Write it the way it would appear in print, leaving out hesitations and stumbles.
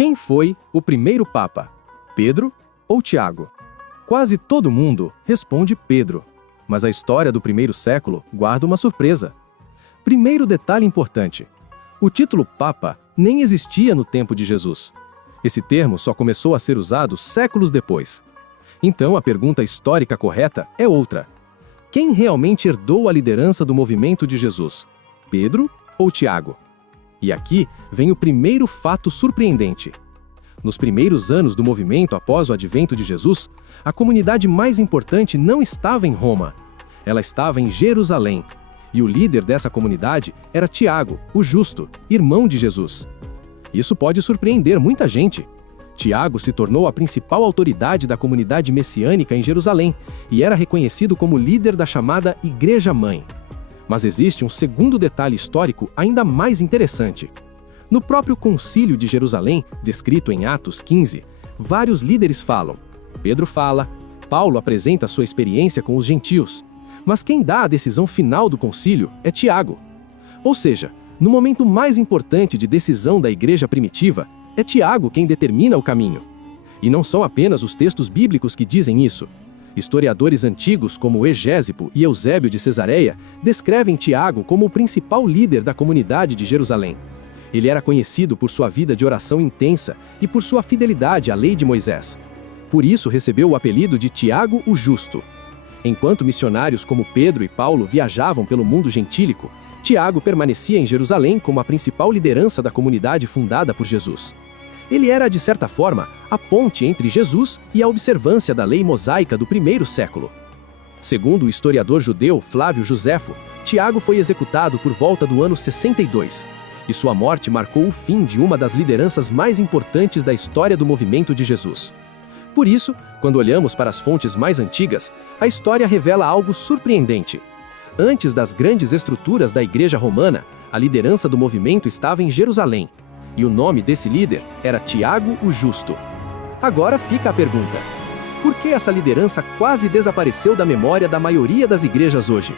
Quem foi o primeiro Papa? Pedro ou Tiago? Quase todo mundo responde Pedro, mas a história do primeiro século guarda uma surpresa. Primeiro detalhe importante: o título Papa nem existia no tempo de Jesus. Esse termo só começou a ser usado séculos depois. Então a pergunta histórica correta é outra. Quem realmente herdou a liderança do movimento de Jesus? Pedro ou Tiago? E aqui vem o primeiro fato surpreendente. Nos primeiros anos do movimento após o advento de Jesus, a comunidade mais importante não estava em Roma. Ela estava em Jerusalém. E o líder dessa comunidade era Tiago, o Justo, irmão de Jesus. Isso pode surpreender muita gente. Tiago se tornou a principal autoridade da comunidade messiânica em Jerusalém e era reconhecido como líder da chamada Igreja Mãe. Mas existe um segundo detalhe histórico ainda mais interessante. No próprio Concílio de Jerusalém, descrito em Atos 15, vários líderes falam. Pedro fala, Paulo apresenta sua experiência com os gentios, mas quem dá a decisão final do concílio é Tiago. Ou seja, no momento mais importante de decisão da igreja primitiva, é Tiago quem determina o caminho. E não são apenas os textos bíblicos que dizem isso. Historiadores antigos como Egésipo e Eusébio de Cesareia descrevem Tiago como o principal líder da comunidade de Jerusalém. Ele era conhecido por sua vida de oração intensa e por sua fidelidade à lei de Moisés. Por isso recebeu o apelido de Tiago o Justo. Enquanto missionários como Pedro e Paulo viajavam pelo mundo gentílico, Tiago permanecia em Jerusalém como a principal liderança da comunidade fundada por Jesus. Ele era, de certa forma, a ponte entre Jesus e a observância da lei mosaica do primeiro século. Segundo o historiador judeu Flávio Josefo, Tiago foi executado por volta do ano 62, e sua morte marcou o fim de uma das lideranças mais importantes da história do movimento de Jesus. Por isso, quando olhamos para as fontes mais antigas, a história revela algo surpreendente. Antes das grandes estruturas da Igreja Romana, a liderança do movimento estava em Jerusalém. E o nome desse líder era Tiago o Justo. Agora fica a pergunta: por que essa liderança quase desapareceu da memória da maioria das igrejas hoje?